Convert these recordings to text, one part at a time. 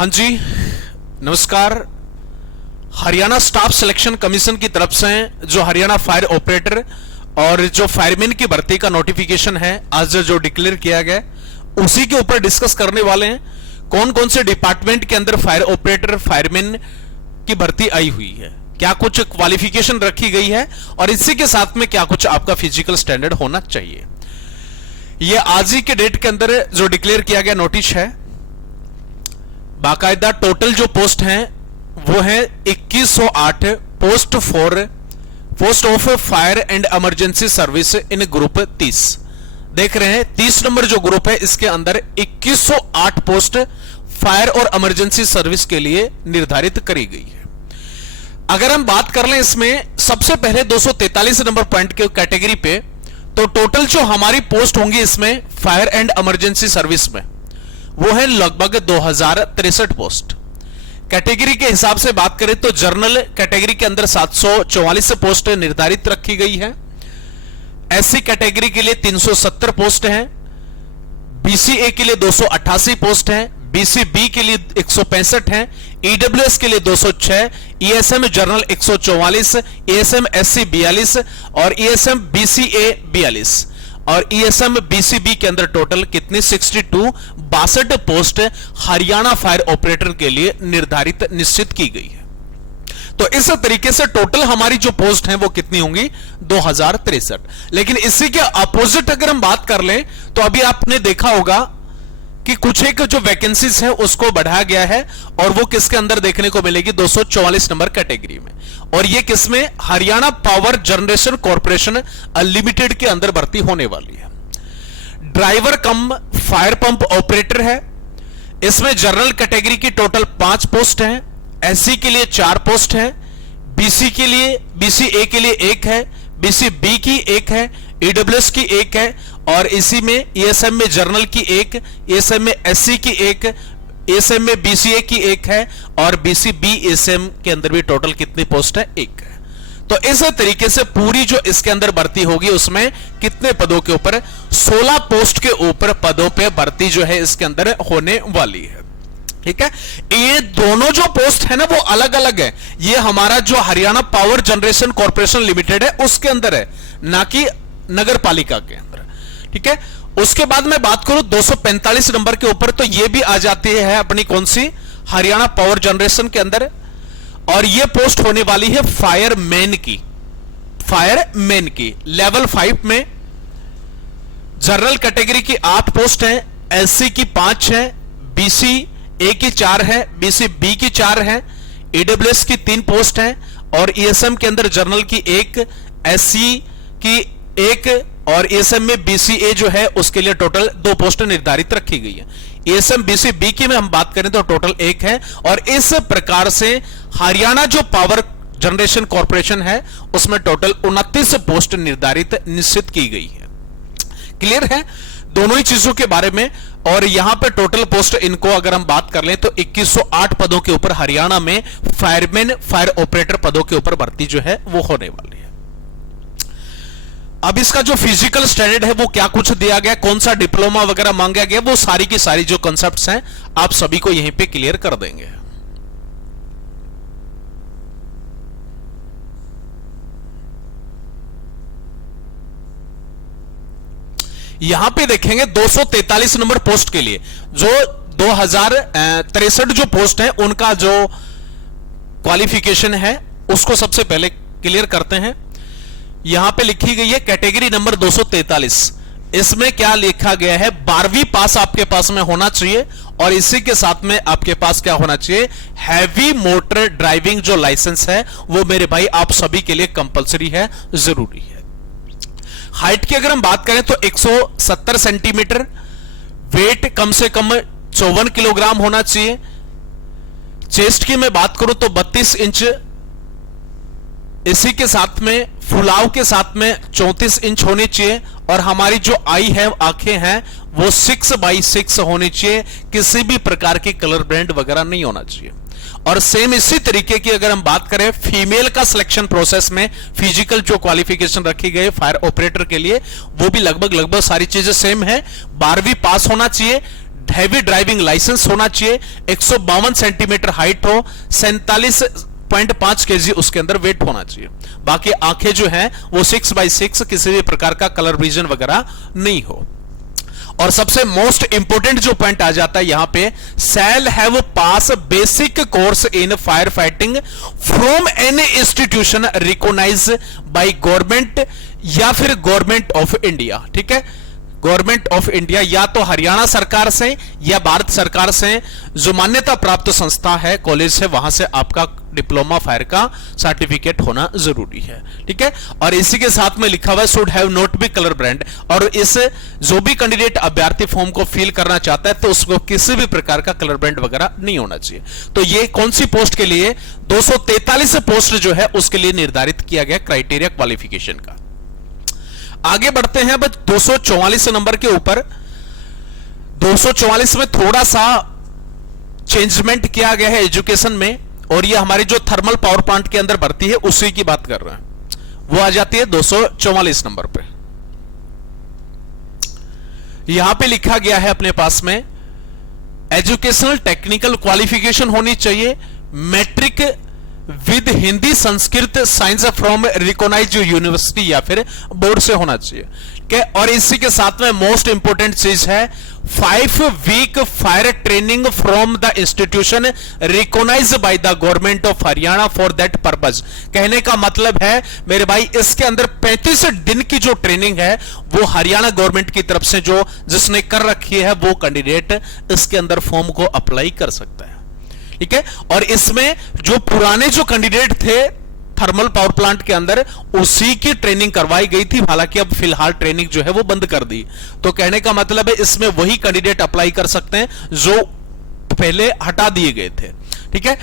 हाँ जी, नमस्कार। Haryana staff selection commission की तरफ से जो हरियाणा फायर ऑपरेटर और जो फायरमैन की भर्ती का नोटिफिकेशन है आज जो डिक्लेयर किया गया, उसी के ऊपर डिस्कस करने वाले हैं। कौन कौन से डिपार्टमेंट के अंदर फायर ऑपरेटर फायरमैन की भर्ती आई हुई है, क्या कुछ क्वालिफिकेशन रखी गई है और इसी के साथ में क्या कुछ आपका फिजिकल स्टैंडर्ड होना चाहिए। यह आज ही के डेट के अंदर जो डिक्लेयर किया गया नोटिस है। बाकायदा टोटल जो पोस्ट हैं वो है 2108 post of fire and emergency service in group 30। देख रहे हैं 30 नंबर जो ग्रुप है, इसके अंदर 2108 पोस्ट फायर और इमरजेंसी सर्विस के लिए निर्धारित करी गई है। अगर हम बात कर लें इसमें सबसे पहले 243 नंबर पॉइंट के कैटेगरी पे, तो टोटल जो हमारी पोस्ट होंगी इसमें फायर एंड इमरजेंसी सर्विस में वो है लगभग 2063 पोस्ट। कैटेगरी के हिसाब से बात करें तो जनरल कैटेगरी के अंदर 744 पोस्ट निर्धारित रखी गई है। एससी कैटेगरी के लिए 370 पोस्ट हैं, बीसीए के लिए 288 पोस्ट हैं, बीसीबी के लिए 165 हैं, ईडब्ल्यूएस के लिए 206, ईएसएम जनरल 144, ईएसएम एससी 42 और ईएसएम बीसीए 42 और ईएसएम बीसीबी के अंदर टोटल कितनी 62 पोस्ट हरियाणा फायर ऑपरेटर के लिए निर्धारित निश्चित की गई है। तो इस तरीके से टोटल हमारी जो पोस्ट हैं वो कितनी होंगी 2063। लेकिन इसी के अपोजिट अगर हम बात कर लें तो अभी आपने देखा होगा कि कुछ एक जो वैकेंसीज है उसको बढ़ाया गया है और वो किसके अंदर देखने को मिलेगी 244 नंबर कैटेगरी में, और ये किसमें Haryana power generation corporation limited के अंदर भर्ती होने वाली है। ड्राइवर कम फायर पंप ऑपरेटर है। इसमें जनरल कैटेगरी की टोटल 5 पोस्ट हैं, एससी के लिए 4 पोस्ट हैं, बीसी के लिए बीसीए के लिए 1 है, बीसीबी की 1 है, ईडब्ल्यूएस की 1 है और इसी में ईएसएम में जनरल की 1, ईएसएम में एससी की 1, ईएसएम में बीसीए की 1 है और बीसीबी ईएसएम के अंदर भी टोटल कितनी पोस्ट है 1 है। तो इस तरीके से पूरी जो इसके अंदर भर्ती होगी उसमें कितने पदों के ऊपर 16 पोस्ट के ऊपर पदों पे भर्ती जो है इसके अंदर होने वाली है। ठीक है, ये दोनों जो पोस्ट है ना वो अलग अलग है। ये हमारा जो Haryana power generation corporation limited है उसके अंदर है, ना कि नगर पालिका के अंदर। ठीक है, उसके बाद मैं बात करूं 245 नंबर के ऊपर, तो ये भी आ जाती है अपनी कौन सी हरियाणा पावर जनरेशन के अंदर, और ये पोस्ट होने वाली है फायरमैन की लेवल 5 में। जनरल कैटेगरी की 8 पोस्ट है, एससी की 5 है, बीसी ए की 4 है, बीसी बी की 4 है, ईडब्ल्यूएस की 3 पोस्ट है और ईएसएम के अंदर जनरल की 1, एससी की 1 और ईएसएम में बीसीए जो है उसके लिए टोटल 2 पोस्ट निर्धारित रखी गई है। ईएसएम बीसीबी की में हम बात करें तो टोटल 1 है और इस प्रकार से हरियाणा जो पावर जनरेशन कॉर्पोरेशन है उसमें टोटल 29 पोस्ट निर्धारित निश्चित की गई है। क्लियर है दोनों ही चीजों के बारे में। और यहां पे टोटल पोस्ट इनको अगर हम बात कर लें तो 2108 पदों के ऊपर हरियाणा में फायरमैन फायर ऑपरेटर पदों के ऊपर भर्ती जो है वो होने वाली है। अब इसका जो फिजिकल स्टैंडर्ड है वो क्या कुछ दिया गया, कौन सा डिप्लोमा वगैरह मांगा गया, वो सारी की सारी जो कॉन्सेप्ट्स हैं आप सभी को यहीं पे क्लियर कर देंगे। यहां पे देखेंगे 243 नंबर पोस्ट के लिए जो 2063 जो पोस्ट है उनका जो क्वालिफिकेशन है उसको सबसे पहले क्लियर करते हैं। यहां पे लिखी गई है कैटेगरी नंबर 243। इसमें क्या लिखा गया है 12वीं पास आपके पास में होना चाहिए और इसी के साथ में आपके पास क्या होना चाहिए हैवी मोटर ड्राइविंग जो लाइसेंस है वो मेरे भाई आप सभी के लिए कंपलसरी है, जरूरी है। हाइट की अगर हम बात करें तो 170 सेंटीमीटर, वेट कम से कम 54 किलोग्राम होना चाहिए। चेस्ट की मैं बात करूं तो 32 इंच, इसी के साथ में फुलाव के साथ में 34 इंच होनी चाहिए और हमारी जो आई है आंखें हैं वो 6x6 होनी चाहिए, किसी भी प्रकार की कलर ब्रांड वगैरह नहीं होना चाहिए। और सेम इसी तरीके की अगर हम बात करें फीमेल का सिलेक्शन प्रोसेस में फिजिकल जो क्वालिफिकेशन रखी गई फायर ऑपरेटर के लिए वो भी लगभग सारी चीजें सेम है। 12वीं पास होना चाहिए, हैवी ड्राइविंग लाइसेंस होना चाहिए, 152 सेंटीमीटर हाइट हो, 47.5 केजी उसके अंदर वेट होना चाहिए। बाकी आंखें जो हैं वो 6x6, किसी भी प्रकार का कलर विजन वगैरह नहीं हो। और सबसे मोस्ट इंपोर्टेंट जो पॉइंट आ जाता है यहां पे, shall have pass basic course in fire fighting from any institution recognise by government या फिर गवर्नमेंट ऑफ इंडिया। ठीक है, गवर्नमेंट ऑफ इंडिया या तो हरियाणा सरकार से या भारत सरकार से जो मान्यता प्राप्त संस्था है, कॉलेज है, वहां से आपका डिप्लोमा फायर का सर्टिफिकेट होना जरूरी है। ठीक है, और इसी के साथ में लिखा हुआ है should have not be colour brand. और इस जो भी कैंडिडेट अभ्यर्थी फॉर्म को फिल करना चाहता है तो उसको किसी भी प्रकार का कलर ब्रांड वगैरह नहीं होना चाहिए। तो ये कौन सी पोस्ट के लिए, 243 पोस्ट जो है उसके लिए निर्धारित किया गया क्राइटेरिया क्वालिफिकेशन का। आगे बढ़ते हैं अब 244 नंबर के ऊपर। 244 में थोड़ा सा चेंजमेंट किया गया है एजुकेशन में, और ये हमारी जो थर्मल पावर प्लांट के अंदर भर्ती है उसी की बात कर रहे हैं। वो आ जाती है 244 नंबर पे। यहां पे लिखा गया है अपने पास में एजुकेशनल टेक्निकल क्वालिफिकेशन होनी चाहिए, matric with Hindi Sanskrit science from recognised university या फिर बोर्ड से होना चाहिए। क्या, और इसी के साथ में मोस्ट इंपोर्टेंट चीज है 5 week fire training from the institution recognised by the government of Haryana for that purpose. कहने का मतलब है मेरे भाई, इसके अंदर 35 दिन की जो ट्रेनिंग है वो हरियाणा गवर्नमेंट की तरफ से जो जिसने कर रखी है वो कैंडिडेट इसके अंदर फॉर्म को अप्लाई कर सकता है। ठीक है, और इसमें जो पुराने जो कैंडिडेट थे थर्मल पावर प्लांट के अंदर उसी की ट्रेनिंग करवाई गई थी, हालांकि अब फिलहाल ट्रेनिंग जो है वो बंद कर दी। तो कहने का मतलब है इसमें वही कैंडिडेट अप्लाई कर सकते हैं जो पहले हटा दिए गए थे। ठीक है,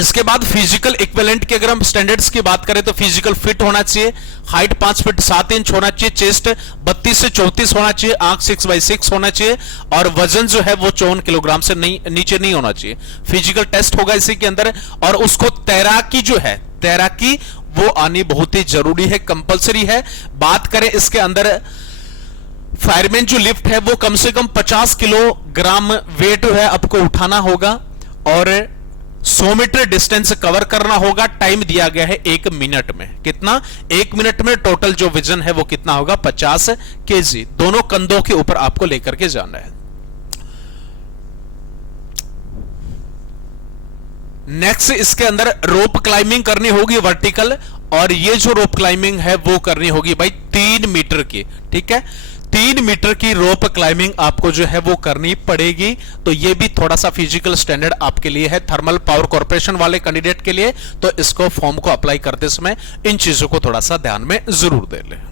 इसके बाद फिजिकल इक्विवेलेंट के अगर हम स्टैंडर्ड्स की बात करें तो फिजिकल फिट होना चाहिए, हाइट 5 फीट 7 इंच होना चाहिए, चेस्ट 32 से 34 होना चाहिए, आंख 6x6 होना चाहिए, और वजन जो है वो 54 किलोग्राम से नीचे नहीं होना चाहिए। फिजिकल टेस्ट होगा इसी के अंदर, और उसको तैराकी जो है, तैराकी वो आनी बहुत ही जरूरी है, कंपलसरी है। बात करें इसके अंदर फायरमैन जो लिफ्ट है वो कम से कम 50 किलोग्राम वेट है आपको उठाना होगा, और 100 मीटर डिस्टेंस कवर करना होगा। टाइम दिया गया है 1 मिनट में। कितना? 1 मिनट में टोटल जो वजन है वो कितना होगा? 50 केजी। दोनों कंधों के ऊपर आपको लेकर के जाना है। नेक्स्ट इसके अंदर रोप क्लाइंबिंग करनी होगी वर्टिकल, और ये जो रोप क्लाइंबिंग है वो करनी होगी भाई 3 मीटर की। ठीक है, 3 मीटर की रोप क्लाइंबिंग आपको जो है वो करनी पड़ेगी। तो ये भी थोड़ा सा फिजिकल स्टैंडर्ड आपके लिए है थर्मल पावर कॉर्पोरेशन वाले कैंडिडेट के लिए। तो इसको फॉर्म को अप्लाई करते समय इन चीजों को थोड़ा सा ध्यान में जरूर दे लें।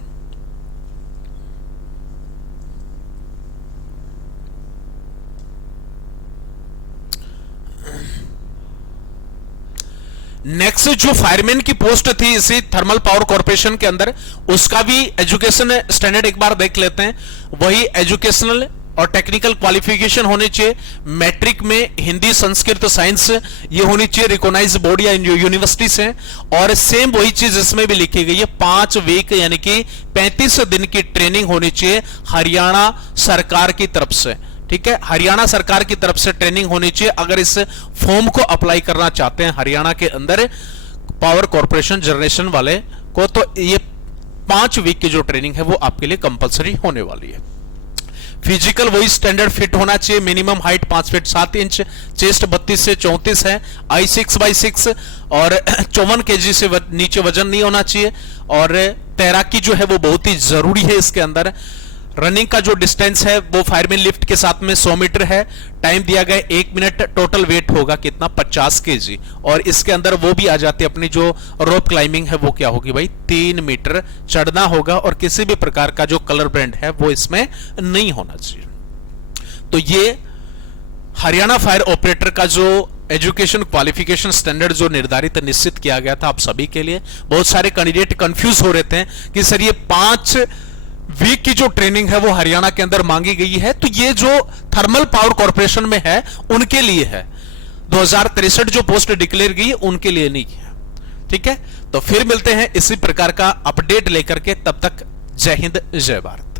नेक्स्ट जो फायरमैन की पोस्ट थी इसी थर्मल पावर कॉर्पोरेशन के अंदर, उसका भी एजुकेशन स्टैंडर्ड एक बार देख लेते हैं। वही एजुकेशनल और टेक्निकल क्वालिफिकेशन होनी चाहिए, मैट्रिक में हिंदी संस्कृत साइंस ये होनी चाहिए रिकॉग्नाइज्ड बोर्ड या यूनिवर्सिटी से। और सेम वही चीज इसमें भी लिखी गई है, 5 वीक यानी कि 35 दिन की ट्रेनिंग होनी चाहिए हरियाणा सरकार की तरफ से। ठीक है, हरियाणा सरकार की तरफ से ट्रेनिंग होनी चाहिए अगर इस फॉर्म को अप्लाई करना चाहते हैं हरियाणा के अंदर पावर कॉर्पोरेशन जनरेशन वाले को। तो ये 5 वीक की जो ट्रेनिंग है वो आपके लिए कंपलसरी होने वाली है। फिजिकल वही स्टैंडर्ड फिट होना चाहिए, minimum height 5 feet 7 inch, chest 32 से 34 है, आई 6x6 और 54 केजी से नीचे वजन नहीं होना चाहिए। और तैराकी जो है वो बहुत ही जरूरी है इसके अंदर। रनिंग का जो डिस्टेंस है वो फायरमैन लिफ्ट के साथ में 100 मीटर है, टाइम दिया गया 1 मिनट, टोटल वेट होगा कितना? 50 केजी। और इसके अंदर वो भी आ जाती है अपनी जो रोप क्लाइंबिंग है वो क्या होगी भाई? 3 मीटर चढ़ना होगा, और किसी भी प्रकार का जो कलर ब्रांड है वो इसमें नहीं होना चाहिए। तो ये हरियाणा फायर ऑपरेटर का जो एजुकेशन क्वालिफिकेशन स्टैंडर्ड जो निर्धारित निश्चित किया गया था आप सभी के लिए। बहुत सारे कैंडिडेट कंफ्यूज हो रहे थे कि सर ये 5 वीक की जो ट्रेनिंग है वो हरियाणा के अंदर मांगी गई है, तो ये जो थर्मल पावर कॉर्पोरेशन में है उनके लिए है, 2063 जो पोस्ट डिक्लेयर गई उनके लिए नहीं है। ठीक है, तो फिर मिलते हैं इसी प्रकार का अपडेट लेकर के, तब तक जय हिंद जय भारत।